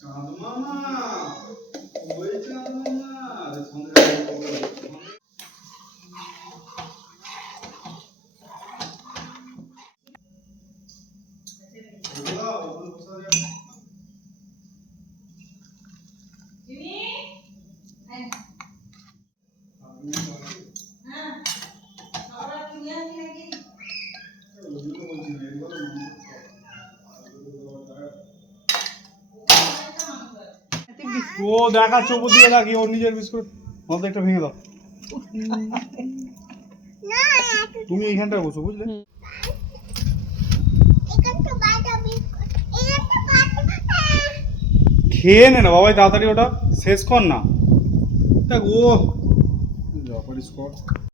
চাঁদ মামা, ওই চাঁদ মামা, আরে সন্ধ্যা ও দেখাচ্ছে ওপর দিয়ে রাখি ওর নিজের বিস্কুট মতো একটা ভেঙে দাও তুমি এইখানটায় বসো বুঝলে খেয়ে নে না বাবাই তাড়াতাড়ি ওটা শেষ কর না দেখ ও